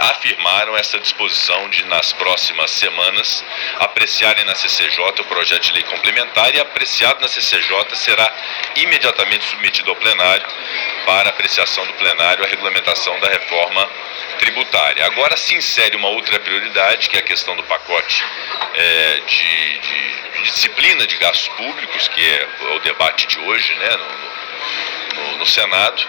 afirmaram essa disposição de, nas próximas semanas, apreciarem na CCJ o projeto de lei complementar e, apreciado na CCJ, será imediatamente submetido ao plenário para apreciação do plenário a regulamentação da reforma tributária. Agora se insere uma outra prioridade, que é a questão do pacote de disciplina de gastos públicos, que é o debate de hoje, né, no Senado.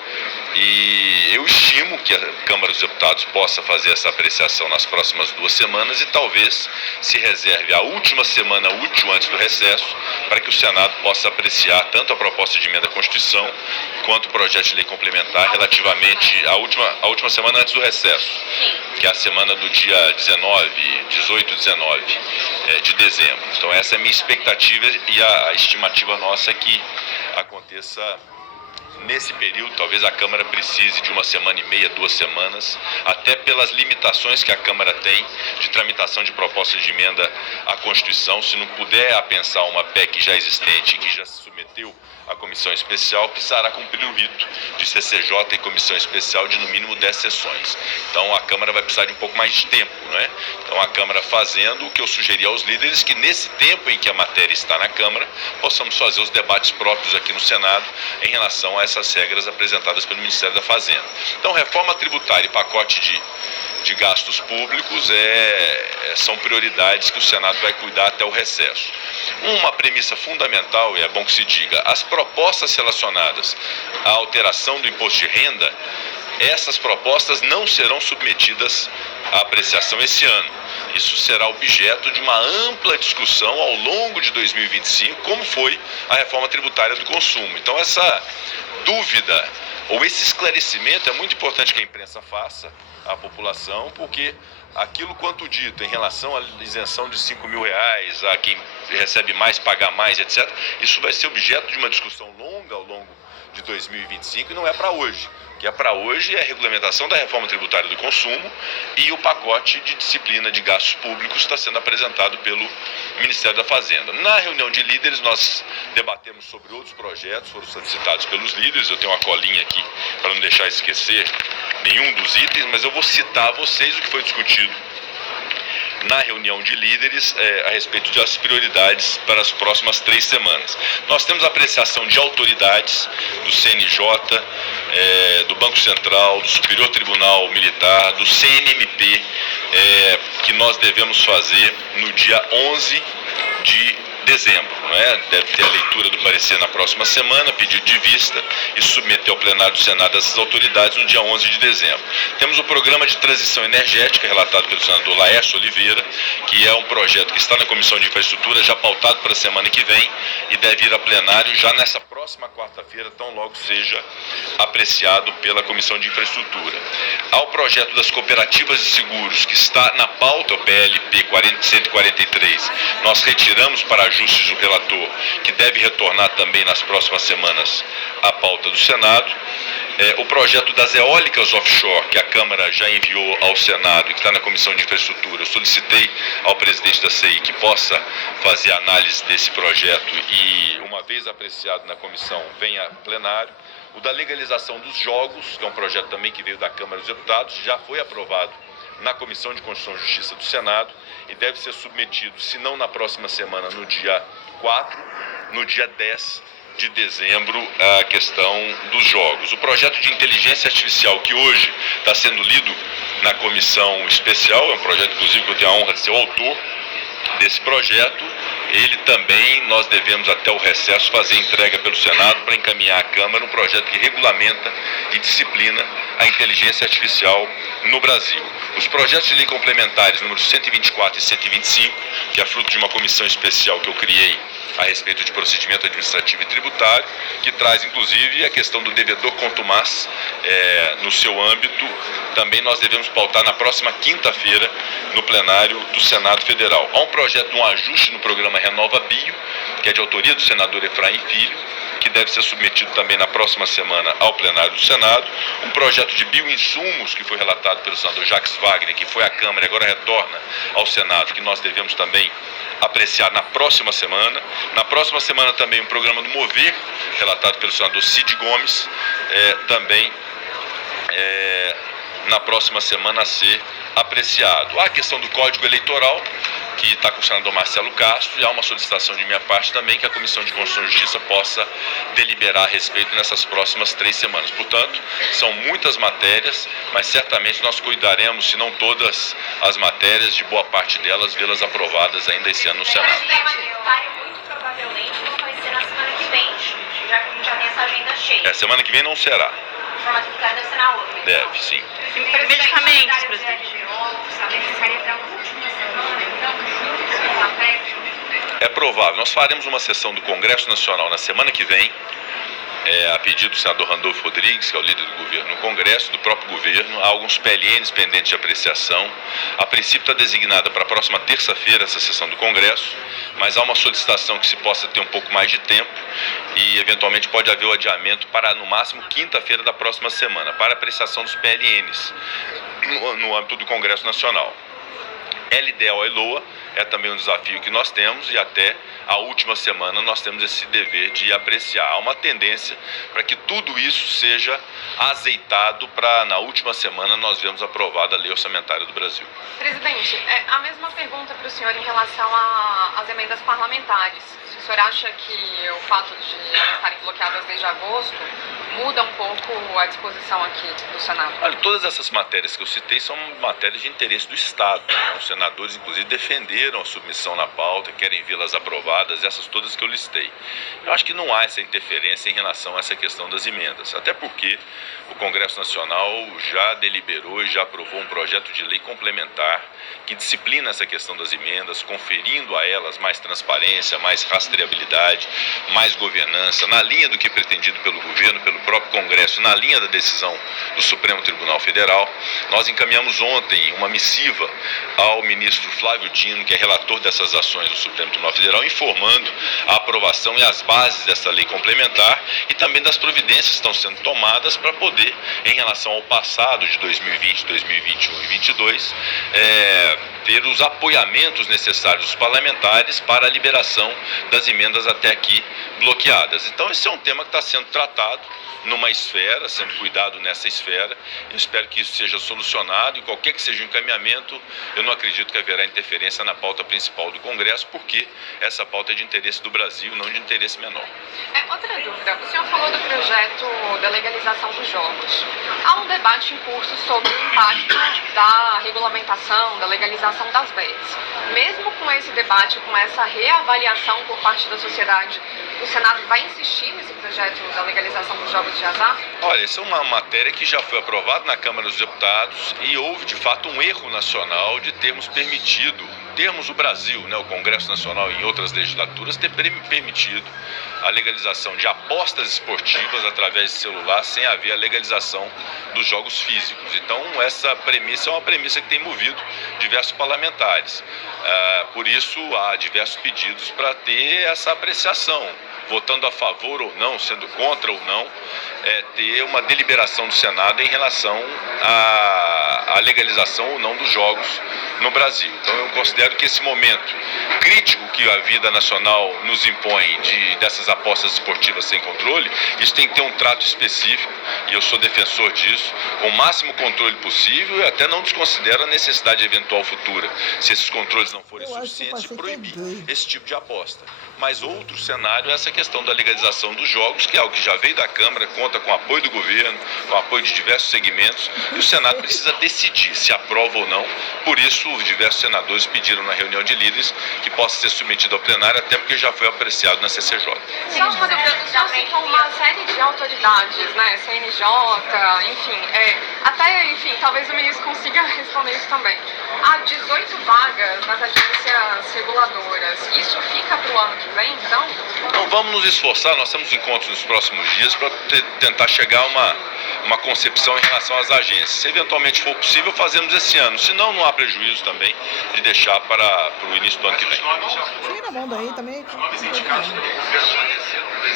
E eu estimo que a Câmara dos Deputados possa fazer essa apreciação nas próximas 2 semanas e talvez se reserve a última semana útil antes do recesso para que o Senado possa apreciar tanto a proposta de emenda à Constituição quanto o projeto de lei complementar relativamente à última semana antes do recesso, que é a semana do dia 18 e 19 de dezembro. Então essa é a minha expectativa e a estimativa nossa é que aconteça nesse período. Talvez a Câmara precise de 1 semana e meia, 2 semanas, até pelas limitações que a Câmara tem de tramitação de propostas de emenda à Constituição. Se não puder apensar uma PEC já existente, que já se submeteu à comissão especial, precisará cumprir o rito de CCJ e comissão especial de no mínimo 10 sessões. Então a Câmara vai precisar de um pouco mais de tempo, né? Então a Câmara fazendo o que eu sugeri aos líderes, que nesse tempo em que a matéria está na Câmara, possamos fazer os debates próprios aqui no Senado em relação a essas regras apresentadas pelo Ministério da Fazenda. Então reforma tributária e pacote de gastos públicos são prioridades que o Senado vai cuidar até o recesso. Uma premissa fundamental, e é bom que se diga, as propostas relacionadas à alteração do imposto de renda, essas propostas não serão submetidas à apreciação esse ano. Isso será objeto de uma ampla discussão ao longo de 2025, como foi a reforma tributária do consumo. Então essa dúvida ou esse esclarecimento é muito importante que a imprensa faça à população, porque aquilo quanto dito em relação à isenção de R$5.000, a quem recebe mais, pagar mais, etc., isso vai ser objeto de uma discussão longa ao longo de 2025 e não é para hoje. O que é para hoje é a regulamentação da reforma tributária do consumo e o pacote de disciplina de gastos públicos está sendo apresentado pelo Ministério da Fazenda. Na reunião de líderes, nós debatemos sobre outros projetos, foram solicitados pelos líderes. Eu tenho uma colinha aqui para não deixar esquecer nenhum dos itens, mas eu vou citar a vocês o que foi discutido na reunião de líderes a respeito das prioridades para as próximas 3 semanas. Nós temos a apreciação de autoridades do CNJ, do Banco Central, do Superior Tribunal Militar, do CNMP, que nós devemos fazer no dia 11 de dezembro, né? Deve ter a leitura do parecer na próxima semana, pedido de vista e submeter ao plenário do Senado essas autoridades no dia 11 de dezembro. Temos o programa de transição energética relatado pelo senador Laércio Oliveira, que é um projeto que está na Comissão de Infraestrutura, já pautado para a semana que vem e deve ir a plenário já nessa próxima quarta-feira, tão logo seja apreciado pela Comissão de Infraestrutura. Há o projeto das cooperativas de seguros, que está na pauta, o PLP 143, nós retiramos para ajustes do relator, que deve retornar também nas próximas semanas à pauta do Senado. O projeto das eólicas offshore, que a Câmara já enviou ao Senado e que está na Comissão de Infraestrutura, eu solicitei ao presidente da CI que possa fazer análise desse projeto e, uma vez apreciado na comissão, venha a plenário. O da legalização dos jogos, que é um projeto também que veio da Câmara dos Deputados, já foi aprovado na Comissão de Constituição e Justiça do Senado e deve ser submetido, se não na próxima semana, no dia 4, no dia 10 de dezembro, a questão dos jogos. O projeto de inteligência artificial, que hoje está sendo lido na comissão especial, é um projeto, inclusive, que eu tenho a honra de ser o autor desse projeto. Ele também, nós devemos até o recesso fazer entrega pelo Senado para encaminhar à Câmara um projeto que regulamenta e disciplina a inteligência artificial no Brasil. Os projetos de lei complementares números 124 e 125, que é fruto de uma comissão especial que eu criei a respeito de procedimento administrativo e tributário, que traz inclusive a questão do devedor contumaz no seu âmbito, também nós devemos pautar na próxima quinta-feira no plenário do Senado Federal. Há um projeto de um ajuste no programa Renova Bio, que é de autoria do senador Efraim Filho, que deve ser submetido também na próxima semana ao plenário do Senado. Um projeto de bioinsumos, que foi relatado pelo senador Jacques Wagner, que foi à Câmara e agora retorna ao Senado, que nós devemos também apreciar na próxima semana. Na próxima semana também um programa do Mover, relatado pelo senador Cid Gomes, também na próxima semana a ser apreciado. Há a questão do Código Eleitoral, que está com o senador Marcelo Castro, e há uma solicitação de minha parte também que a Comissão de Constituição e Justiça possa deliberar a respeito nessas próximas 3 semanas. Portanto, são muitas matérias, mas certamente nós cuidaremos, se não todas as matérias, de boa parte delas, vê-las aprovadas ainda esse ano no Senado. Muito provavelmente não vai ser na semana que vem, já que a gente já tem essa agenda cheia. Semana que vem não será. O formato do deve ser na outra. Deve, sim. Medicamentos, presidente. É provável. Nós faremos uma sessão do Congresso Nacional na semana que vem, a pedido do senador Randolfo Rodrigues, que é o líder do governo no Congresso, do próprio governo. Há alguns PLNs pendentes de apreciação. A princípio está designada para a próxima terça-feira essa sessão do Congresso, mas há uma solicitação que se possa ter um pouco mais de tempo e eventualmente pode haver o adiamento para no máximo quinta-feira da próxima semana, para apreciação dos PLNs no âmbito do Congresso Nacional. LDO e LOA é também um desafio que nós temos e até a última semana nós temos esse dever de apreciar. Há uma tendência para que tudo isso seja azeitado para na última semana nós vemos aprovada a lei orçamentária do Brasil. Presidente, a mesma pergunta para o senhor em relação às emendas parlamentares. Se o senhor acha que o fato de elas estarem bloqueadas desde agosto muda um pouco a disposição aqui do Senado? Olha, todas essas matérias que eu citei são matérias de interesse do Estado. Os senadores, inclusive, defenderam a submissão na pauta, querem vê-las aprovadas, essas todas que eu listei. Eu acho que não há essa interferência em relação a essa questão das emendas, até porque o Congresso Nacional já deliberou e já aprovou um projeto de lei complementar que disciplina essa questão das emendas, conferindo a elas mais transparência, mais rastreabilidade, mais governança, na linha do que é pretendido pelo governo, pelo próprio Congresso, na linha da decisão do Supremo Tribunal Federal. Nós encaminhamos ontem uma missiva ao ministro Flávio Dino, que é relator dessas ações do Supremo Tribunal Federal, informando a aprovação e as bases dessa lei complementar e também das providências que estão sendo tomadas para poder, em relação ao passado de 2020, 2021 e 2022, ter os apoiamentos necessários dos parlamentares para a liberação das emendas até aqui bloqueadas. Então esse é um tema que está sendo tratado numa esfera, sendo cuidado nessa esfera. Eu espero que isso seja solucionado e qualquer que seja o encaminhamento, eu não acredito que haverá interferência na pauta principal do Congresso, porque essa pauta é de interesse do Brasil, não de interesse menor. Outra dúvida, o senhor falou do projeto da legalização dos jogos. Há um debate em curso sobre o impacto da regulamentação, da legalização das bets. Mesmo com esse debate, com essa reavaliação por parte da sociedade, o Senado vai insistir nesse projeto da legalização dos jogos de azar? Olha, essa é uma matéria que já foi aprovada na Câmara dos Deputados e houve, de fato, um erro nacional de termos o Brasil, o Congresso Nacional e outras legislaturas, ter permitido a legalização de apostas esportivas através de celular sem haver a legalização dos jogos físicos. Então, essa premissa é uma premissa que tem movido diversos parlamentares. Por isso, há diversos pedidos para ter essa apreciação, votando a favor ou não, sendo contra ou não, ter uma deliberação do Senado em relação à legalização ou não dos jogos no Brasil. Então eu considero que esse momento crítico que a vida nacional nos impõe dessas apostas esportivas sem controle, isso tem que ter um trato específico, e eu sou defensor disso, com o máximo controle possível, e até não desconsidero a necessidade eventual futura, se esses controles não forem suficientes, de proibir esse tipo de aposta. Mas outro cenário é essa questão da legalização dos jogos, que é algo que já veio da Câmara, conta com o apoio do governo, com o apoio de diversos segmentos, e o Senado precisa decidir se aprova ou não. Por isso, os diversos senadores pediram na reunião de líderes que possa ser submetido ao plenário, até porque já foi apreciado na CCJ. Só uma dúvida, o senhor citou uma série de autoridades, CNJ, talvez o ministro consiga responder isso também. Há 18 vagas nas agências reguladoras. Isso fica para o ano que vem, então? Então vamos nos esforçar, nós temos encontros nos próximos dias para tentar chegar a uma concepção em relação às agências. Se eventualmente for possível, fazemos esse ano. Se não, não há prejuízo também de deixar para o início do ano que vem. Tira a mão daí também.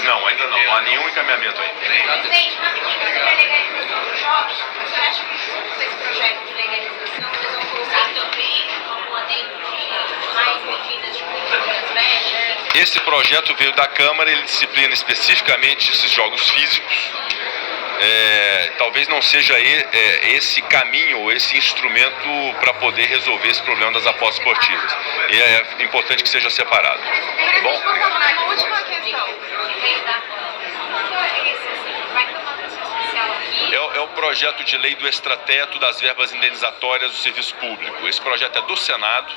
Não, ainda não. Não há nenhum encaminhamento ainda. Presidente, mas sobre a legalização dos jogos, o senhor acha que junto com esse projeto de legalização, vocês vão colocar também algum adendo de mais medidas de controle das bets? Esse projeto veio da Câmara, ele disciplina especificamente esses jogos físicos. talvez não seja esse caminho ou esse instrumento para poder resolver esse problema das apostas esportivas. E é importante que seja separado. Tá bom? Obrigado. Uma última questão. É o projeto de lei do extrateto das verbas indenizatórias do serviço público. Esse projeto é do Senado,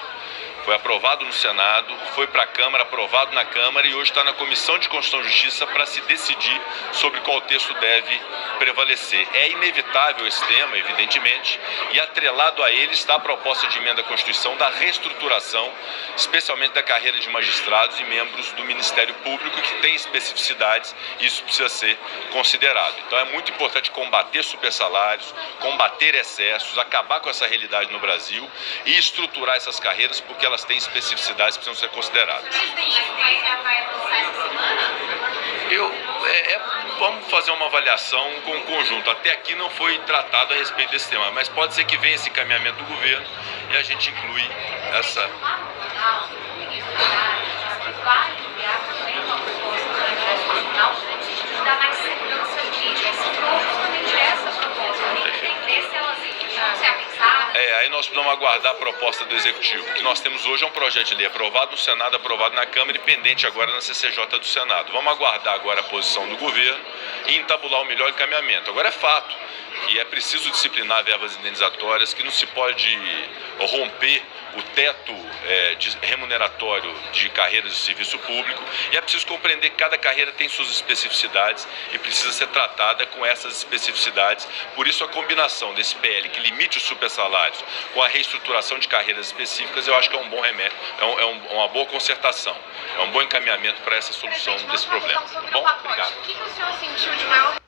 foi aprovado no Senado, foi para a Câmara, aprovado na Câmara e hoje está na Comissão de Constituição e Justiça para se decidir sobre qual texto deve prevalecer. É inevitável esse tema, evidentemente, e atrelado a ele está a proposta de emenda à Constituição da reestruturação, especialmente da carreira de magistrados e membros do Ministério Público, que tem especificidades e isso precisa ser considerado. Então é muito importante combater supersalários, combater excessos, acabar com essa realidade no Brasil e estruturar essas carreiras porque elas têm especificidades que precisam ser consideradas. Vamos fazer uma avaliação com o conjunto. Até aqui não foi tratado a respeito desse tema, mas pode ser que venha esse encaminhamento do governo e a gente inclui essa. Aí nós precisamos aguardar a proposta do Executivo. O que nós temos hoje é um projeto de lei aprovado no Senado, aprovado na Câmara e pendente agora na CCJ do Senado. Vamos aguardar agora a posição do governo e entabular o melhor encaminhamento. Agora é fato que é preciso disciplinar verbas indenizatórias, que não se pode romper o teto remuneratório de carreiras de serviço público e é preciso compreender que cada carreira tem suas especificidades e precisa ser tratada com essas especificidades. Por isso a combinação desse PL que limite os supersalários com a reestruturação de carreiras específicas, eu acho que é um bom remédio, uma boa concertação, é um bom encaminhamento para essa solução desse problema. Bom, obrigado. O que o senhor sentiu de maior